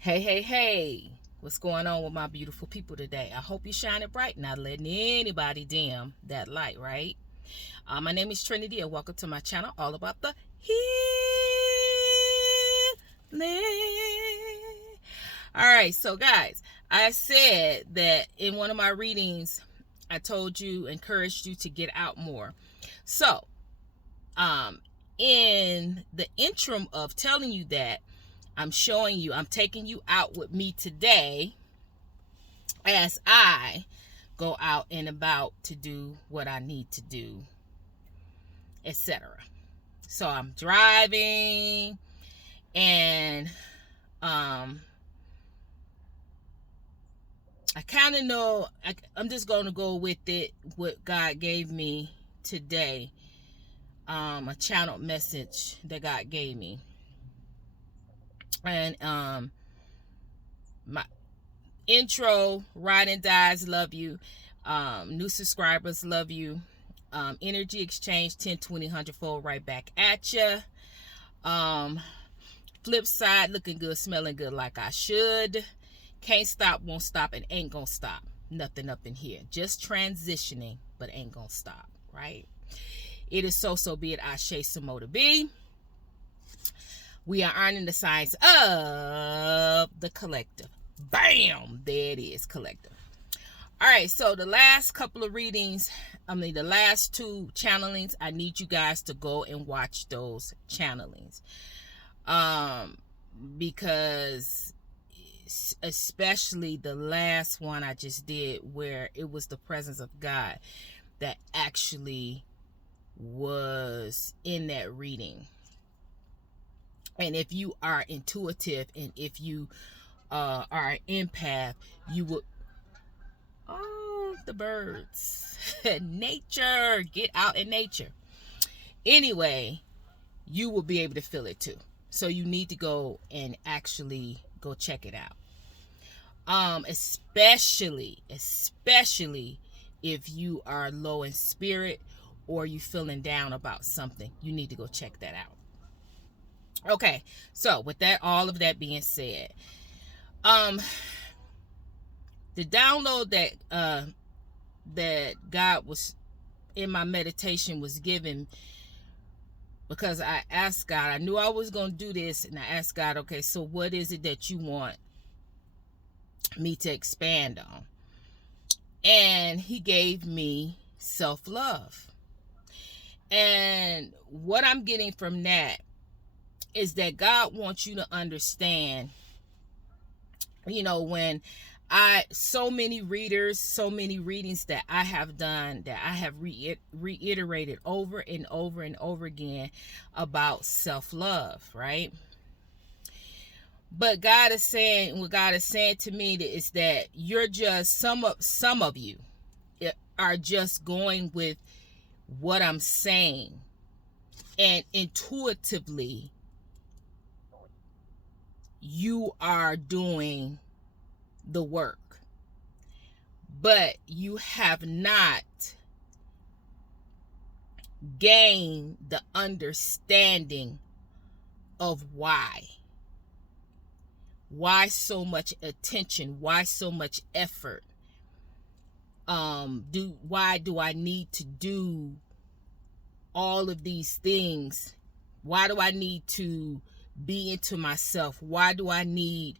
Hey, hey, hey. What's going on with my beautiful people today? I hope you're shining bright, not letting anybody dim that light, right? My name is Trinity, and welcome to my channel all about the healing. All right, so guys, I said that in one of my readings, I told you, encouraged you to get out more. So, in the interim of telling you that, I'm showing you, I'm taking you out with me today as I go out and about to do what I need to do, etc. So I'm driving and I kind of know, I'm just going to go with it, what God gave me today, a channeled message that God gave me. And my intro, Ride and Dies, love you. New subscribers, love you. Energy exchange, 10, 20, 100-fold right back at you. Flip side, looking good, smelling good like I should. Can't stop, won't stop, and ain't gonna stop. Nothing up in here. Just transitioning, but ain't gonna stop, right? It is so be it. Ashe Samoda B. We are earning the signs of the collective. Bam! There it is, collective. All right, so the last couple of readings, the last two channelings, I need you guys to go and watch those channelings. Because especially the last one I just did, where it was the presence of God that actually was in that reading. And if you are intuitive and if you are an empath, you would, oh, the birds, nature, get out in nature. Anyway, you will be able to feel it too. So you need to go and actually go check it out. Especially if you are low in spirit or you feeling down about something, you need to go check that out. Okay, so with that, all of that being said, the download that God was in my meditation was given, because I asked God, I knew I was going to do this, and I asked God, okay, so what is it that you want me to expand on? And he gave me self-love. And what I'm getting from that is that God wants you to understand, when so many readings that I have done, that I have reiterated over and over and over again about self-love, right? But God is saying, what God is saying to me is that you're just, some of you are just going with what I'm saying, and intuitively you are doing the work, but you have not gained the understanding of why so much attention, why so much effort, why do I need to do all of these things? Why do I need to be into myself? Why do I need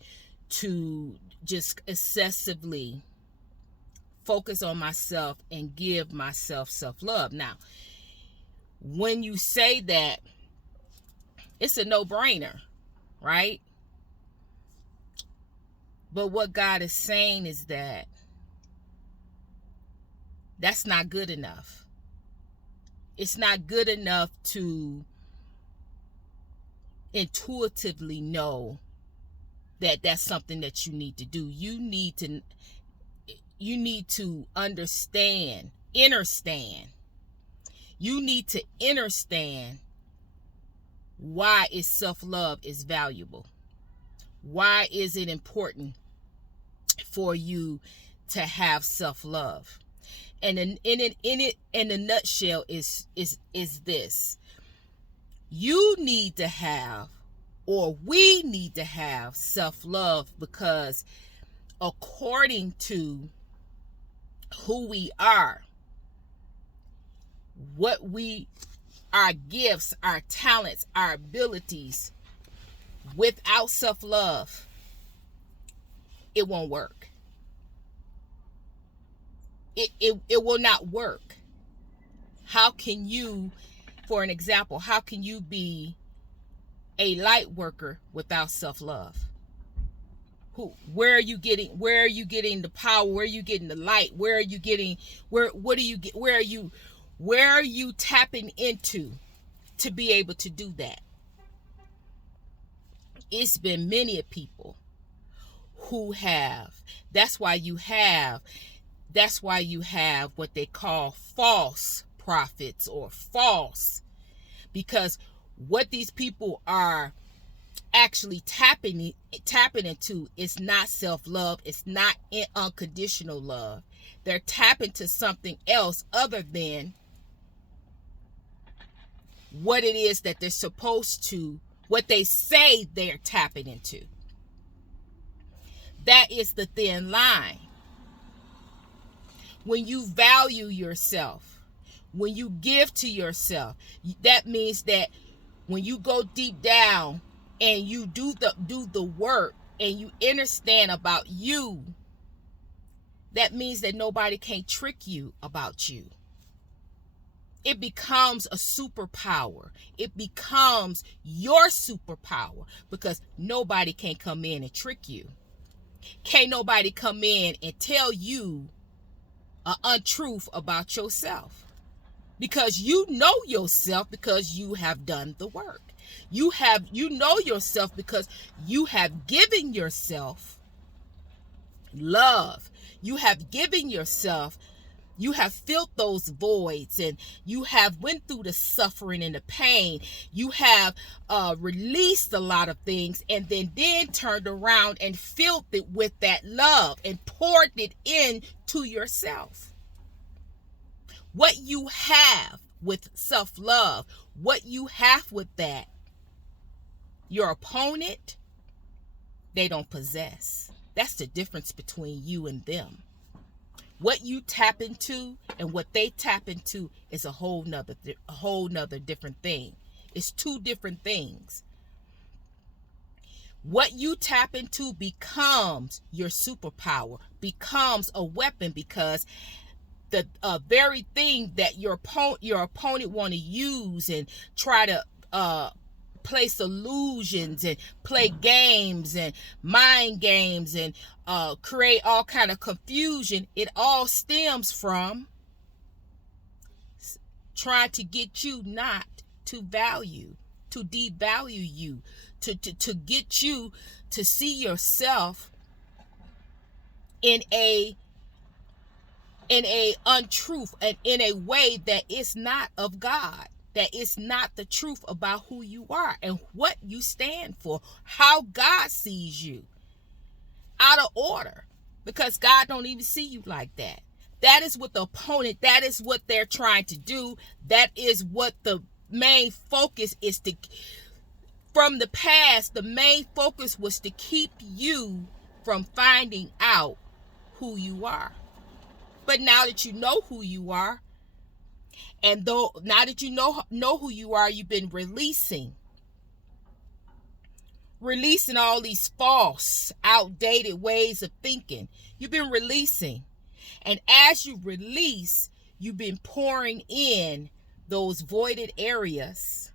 to just excessively focus on myself and give myself self-love? Now, when you say that, it's a no-brainer, right? But what God is saying is that that's not good enough. It's not good enough to intuitively know that that's something that you need to do. You need to understand. You need to understand why self-love is valuable. Why is it important for you to have self-love? And in a nutshell is this: you need to have or we need to have self-love, because according to who we are, our gifts, our talents, our abilities, without self-love, it won't work. It will not work. How can you, for an example, how can you be a light worker without self-love? Where are you getting the power? Where are you getting the light? Where are you tapping into to be able to do that? It's been many people who have. That's why you have what they call false prophets, or false, because what these people are actually tapping into is not self-love. It's not unconditional love. They're tapping to something else other than what it is that they're supposed to, what they say they're tapping into. That is the thin line. When you value yourself, when you give to yourself, that means that when you go deep down and you do the work and you understand about you, that means that nobody can trick you about you. It becomes a superpower. It becomes your superpower, because nobody can come in and trick you. Can't nobody come in and tell you an untruth about yourself, because you know yourself, because you have done the work. You know yourself because you have given yourself love. You have given yourself, you have filled those voids, and you have went through the suffering and the pain. You have released a lot of things, and then turned around and filled it with that love and poured it into yourself. What you have with self-love, what you have with that, your opponent, they don't possess. That's the difference between you and them. What you tap into and what they tap into is a whole nother different thing. It's two different things. What you tap into becomes your superpower, becomes a weapon, because the very thing that your opponent want to use and try to place illusions and play games and mind games and create all kind of confusion, it all stems from trying to get you not to value, to devalue you, to get you to see yourself in a untruth, and in a way that is not of God, that is not the truth about who you are and what you stand for, how God sees you. Out of order, because God don't even see you like that. That is what the opponent, that is what they're trying to do. That is what the main focus is. From the past, the main focus was to keep you from finding out who you are. But now that you know who you are, and now that you know who you are, you've been releasing all these false, outdated ways of thinking. You've been releasing. And as you release, you've been pouring in those voided areas.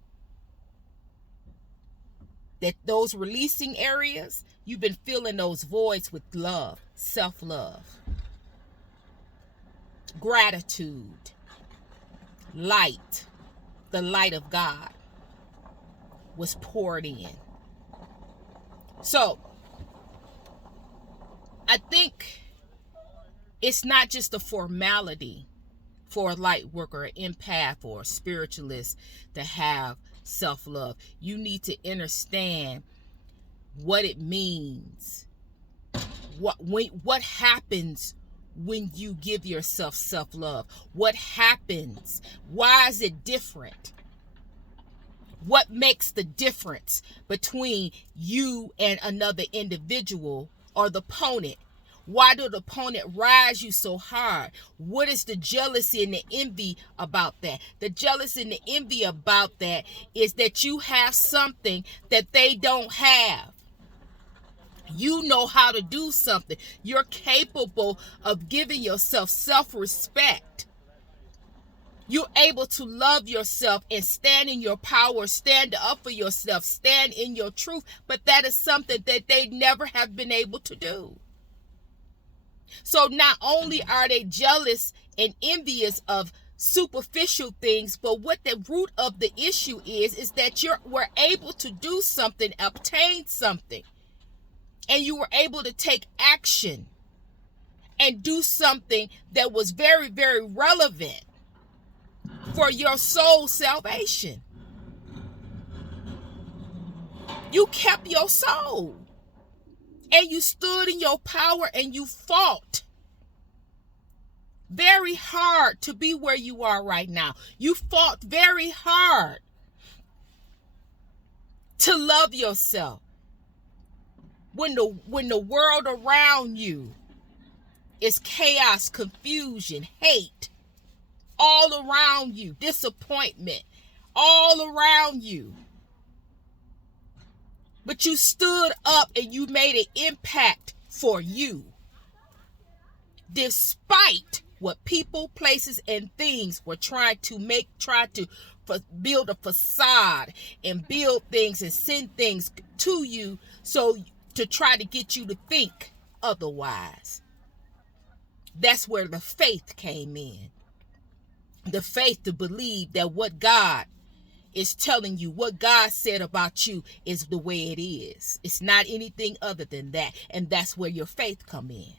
Those releasing areas, you've been filling those voids with love, self-love, gratitude, light. The light of God was poured in. So I think it's not just a formality for a light worker, an empath, or a spiritualist to have self-love. You need to understand what it means. What happens when you give yourself self-love? What happens? Why is it different? What makes the difference between you and another individual or the opponent? Why do the opponent rise you so hard? What is the jealousy and the envy about that? The jealousy and the envy about that is that you have something that they don't have. You know how to do something. You're capable of giving yourself self-respect. You're able to love yourself and stand in your power, stand up for yourself, stand in your truth. But that is something that they never have been able to do. So not only are they jealous and envious of superficial things, but what the root of the issue is that we're able to do something, obtain something, and you were able to take action and do something that was very, very relevant for your soul salvation. You kept your soul and you stood in your power and you fought very hard to be where you are right now. You fought very hard to love yourself when the world around you is chaos, confusion, hate, all around you, disappointment, all around you. But you stood up and you made an impact for you. Despite what people, places, and things were trying to build a facade and build things and send things to you so to try to get you to think otherwise. That's where the faith came in. The faith to believe that what God is telling you, what God said about you, is the way it is. It's not anything other than that. And that's where your faith come in.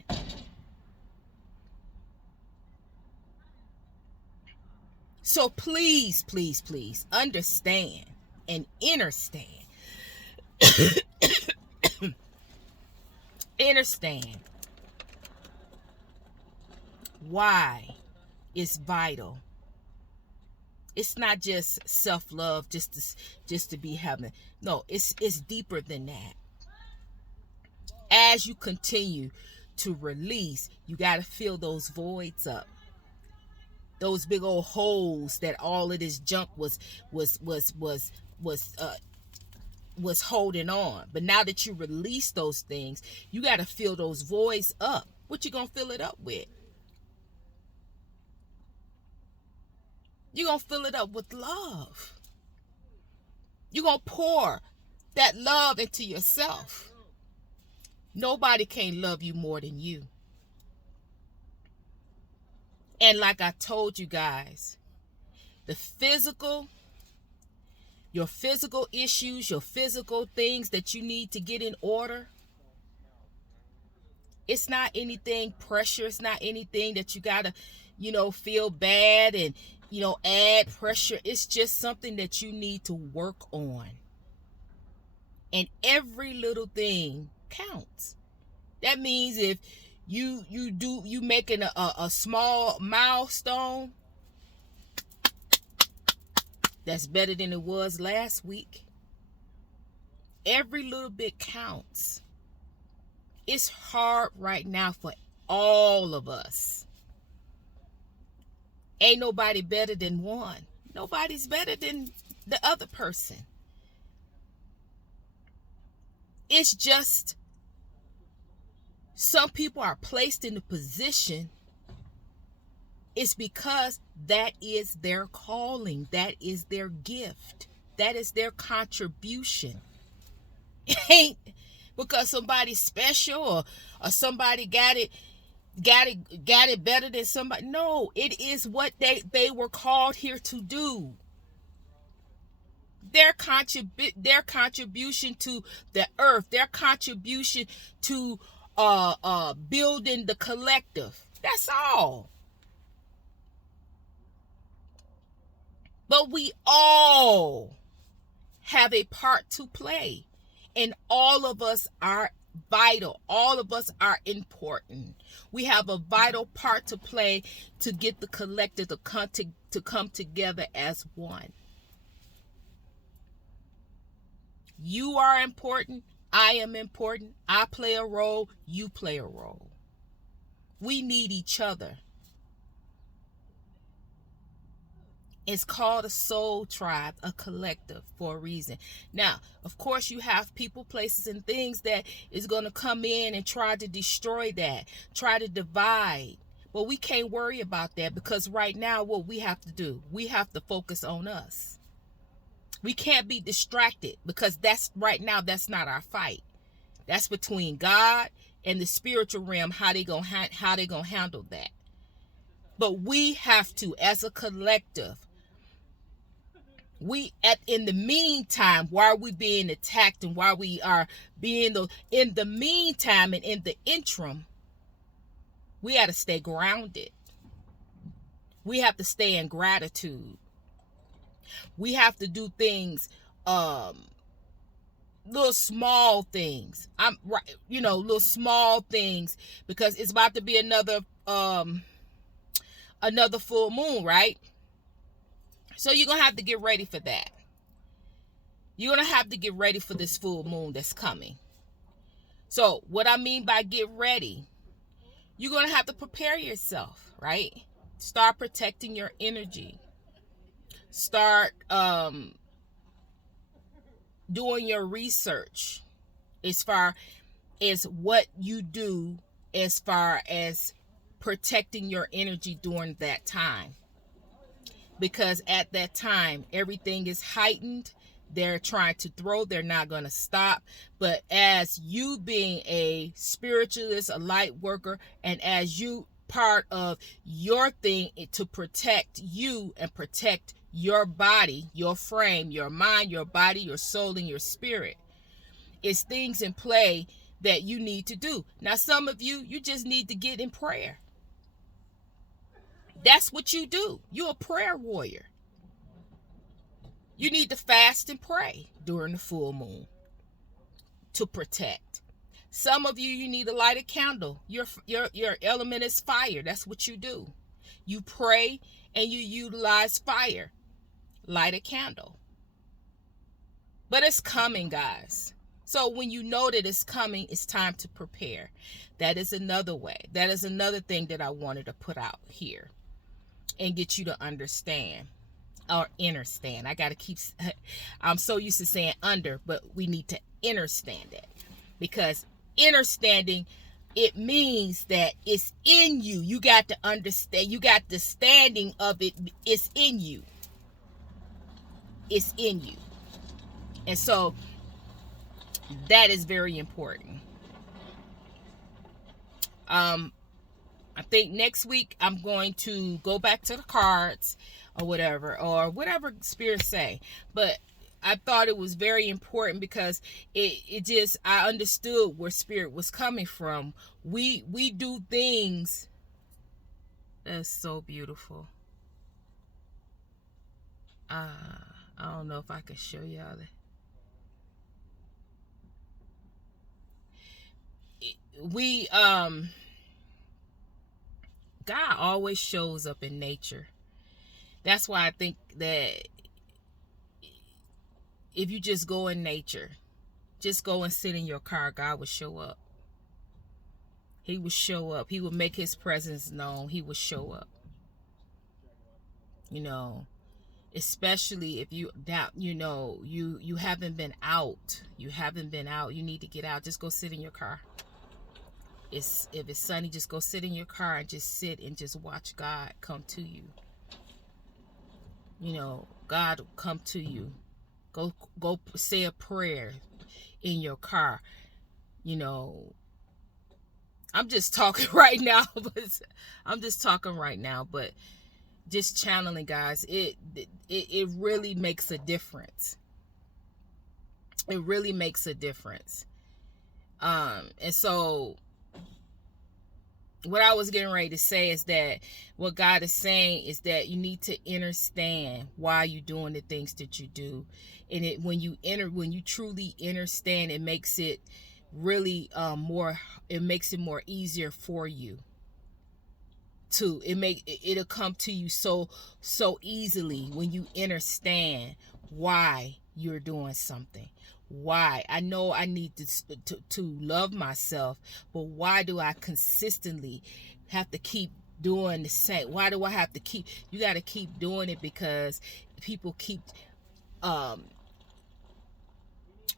So please, please, please understand and understand. Understand why it's vital. It's not just self-love just to be having. No, it's deeper than that. As you continue to release, you got to fill those voids up. Those big old holes that all of this junk was holding on. But now that you release those things, you got to fill those voids up. What you gonna fill it up with? You're going to fill it up with love. You're going to pour that love into yourself. Nobody can love you more than you. And like I told you guys, your physical issues, your physical things that you need to get in order, it's not anything pressure. It's not anything that you got to, feel bad and, add pressure. It's just something that you need to work on. And every little thing counts. That means if you making a small milestone, that's better than it was last week. Every little bit counts. It's hard right now for all of us. Ain't nobody better than one. Nobody's better than the other person. It's just some people are placed in a position. It's because that is their calling. That is their gift. That is their contribution. It ain't because somebody's special or somebody got it better than somebody. No, it is what they were called here to do. Their contribution to the earth, their contribution to building the collective. That's all. But we all have a part to play, and all of us are vital. All of us are important. We have a vital part to play to get the collective to come together as one. You are important. I am important. I play a role. You play a role. We need each other. It's called a soul tribe, a collective, for a reason. Now, of course, you have people, places, and things that is going to come in and try to destroy that, try to divide. But we can't worry about that, because right now what we have to do, we have to focus on us. We can't be distracted, because that's right now, that's not our fight. That's between God and the spiritual realm, how they gonna handle that. But we have to, as a collective, in the meantime, while we being attacked and while we are being in the meantime and in the interim, we got to stay grounded. We have to stay in gratitude. We have to do things, little small things. Little small things, because it's about to be another full moon, right? So you're gonna have to get ready for that. You're gonna have to get ready for this full moon that's coming. So what I mean by get ready, you're gonna have to prepare yourself, right? Start protecting your energy. Start doing your research as far as what you do as far as protecting your energy during that time. Because at that time, everything is heightened. They're trying to throw, they're not going to stop. But as you being a spiritualist, a light worker, and as you part of your thing to protect you and protect your body, your frame, your mind, your body, your soul, and your spirit, it's things in play that you need to do. Now, some of you just need to get in prayer. That's what you do. You're a prayer warrior. You need to fast and pray during the full moon to protect. Some of you need to light a candle. Your element is fire. That's what you do. You pray and you utilize fire. Light a candle. But it's coming, guys. So when you know that it's coming, it's time to prepare. That is another way. That is another thing that I wanted to put out here and get you to understand. Or understand. I'm so used to saying under, but we need to understand it, because understanding, it means that it's in you. You got to understand. You got the standing of it. It's in you. It's in you. And so that is very important. I think next week I'm going to go back to the cards or whatever spirits say. But I thought it was very important, because I understood where spirit was coming from. We do things that's so beautiful. I don't know if I can show y'all that. God always shows up in nature. That's why I think that if you just go in nature, just go and sit in your car, God will show up. He will show up. He will make his presence known. He will show up. Especially if you doubt, you haven't been out. You need to get out. Just go sit in your car. If it's sunny, just go sit in your car and just sit and just watch God come to you. God will come to you. Go say a prayer in your car. I'm just talking right now, but just channeling, guys. It really makes a difference. It really makes a difference. And so what I was getting ready to say is that what God is saying is that you need to understand why you're doing the things that you do. And when you truly understand, it makes it really more easier for you. It'll come to you so easily when you understand why you're doing something, Why? I know I need to love myself, but why do I consistently have to keep doing the same? Why do I have to keep? You got to keep doing it because people keep um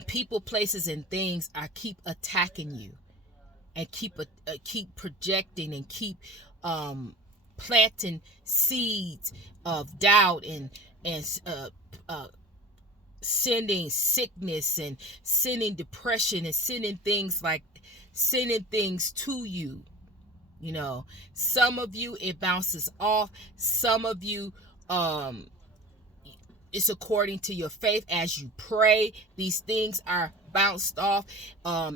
people, places, and things are keep attacking you, and keep projecting, and keep planting seeds of doubt, and sending sickness, and sending depression, and sending things to you. You know, some of you it bounces off. Some of you it's according to your faith. As you pray, these things are bounced off.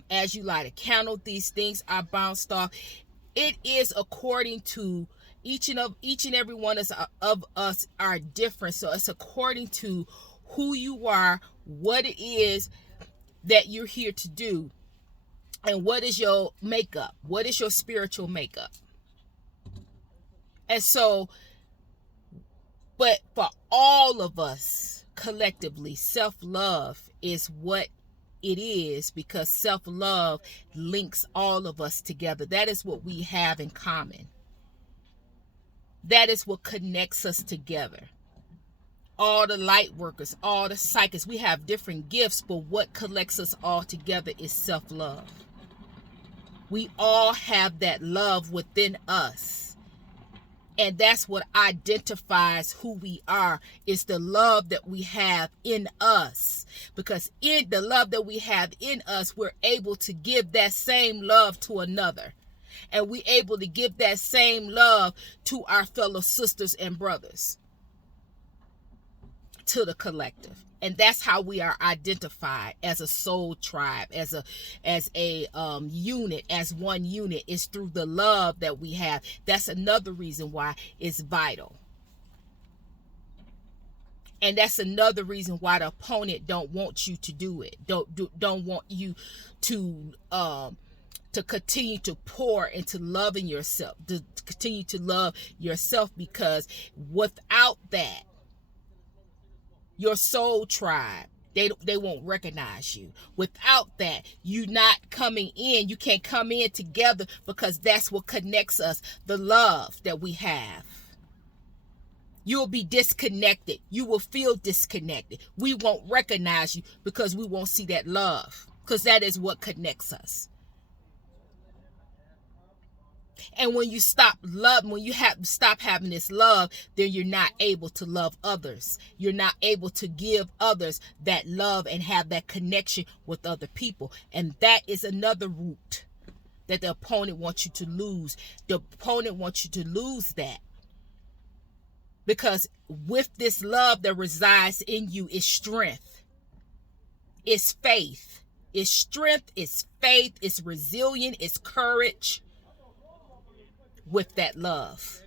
As you light a candle, these things are bounced off. It is according to each and every one of us are different. So it's according to who you are, what it is that you're here to do, and what is your makeup, what is your spiritual makeup. And so, but for all of us collectively, self-love is what it is, because self-love links all of us together. That is what we have in common. That is what connects us together. All the light workers, all the psychics, we have different gifts, but what collects us all together is self-love. We all have that love within us. And that's what identifies who we are, is the love that we have in us. Because in the love that we have in us, we're able to give that same love to another. And we're able to give that same love to our fellow sisters and brothers, to the collective. And that's how we are identified as a soul tribe, as a unit, as one unit, is through the love that we have. That's another reason why it's vital. And that's another reason why the opponent don't want you to do it. Don't want you to continue to pour into loving yourself, to continue to love yourself, because without that, your soul tribe, they won't recognize you. Without that, you not coming in. You can't come in together, because that's what connects us, the love that we have. You'll be disconnected. You will feel disconnected. We won't recognize you because we won't see that love, because that is what connects us. And when you stop loving, when you stop having this love, then you're not able to love others. You're not able to give others that love and have that connection with other people. And that is another root that the opponent wants you to lose. The opponent wants you to lose that. Because with this love that resides in you is strength, is faith, is strength, is faith, is resilience, is courage. With that love,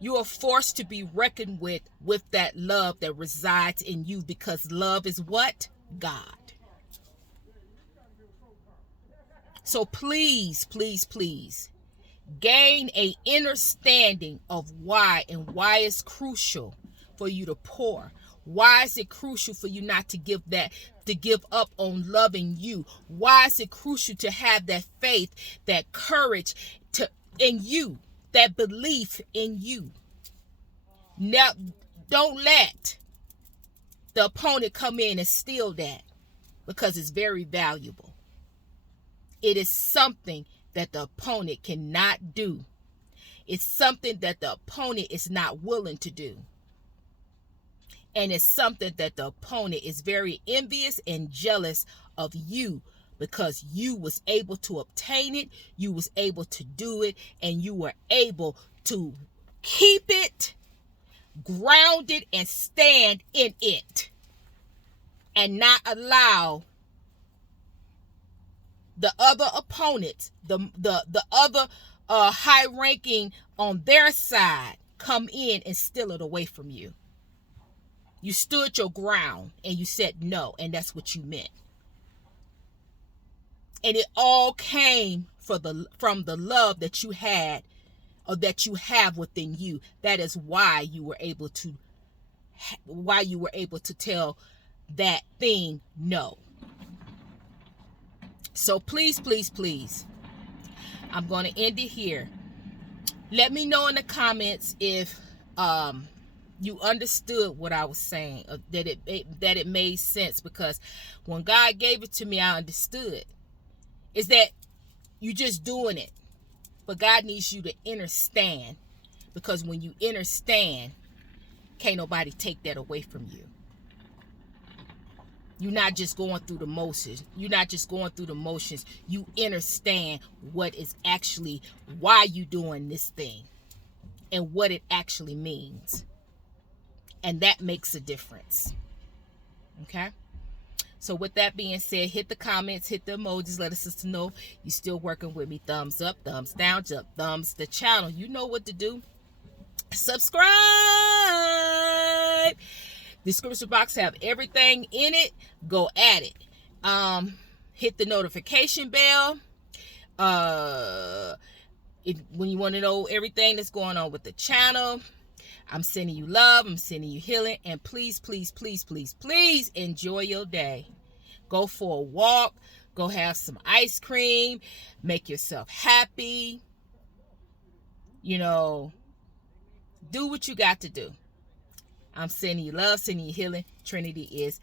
you are forced to be reckoned with that love that resides in you, because love is what? God. So please, please, please gain a understanding of why, and why it's crucial for you to pour. Why is it crucial for you not to give up on loving you? Why is it crucial to have that faith, that courage in you, that belief in you? Now, don't let the opponent come in and steal that, because it's very valuable. It is something that the opponent cannot do. It's something that the opponent is not willing to do. And it's something that the opponent is very envious and jealous of you, because you was able to obtain it, you was able to do it, and you were able to keep it grounded and stand in it, and not allow the other opponents, the other high ranking on their side, come in and steal it away from you. You stood your ground and you said no, and that's what you meant. And it all came from the love that you had, or that you have within you. That is why you were able to tell that thing no. So please, please, please, I'm going to end it here. Let me know in the comments if you understood what I was saying, that it made sense, because when God gave it to me, I understood. Is that you just doing it, but God needs you to understand, because when you understand, can't nobody take that away from you. You're not just going through the motions. You're not just going through the motions. You understand what is actually, why you doing this thing and what it actually means. And that makes a difference. Okay? So with that being said, hit the comments, hit the emojis, let a sister know you're still working with me. Thumbs up, thumbs down, jump thumbs the channel. You know what to do. Subscribe. Description box have everything in it. Go at it. Hit the notification bell. When you want to know everything that's going on with the channel. I'm sending you love. I'm sending you healing. And please, please, please, please, please enjoy your day. Go for a walk. Go have some ice cream. Make yourself happy. You know, do what you got to do. I'm sending you love, sending you healing. Trinity is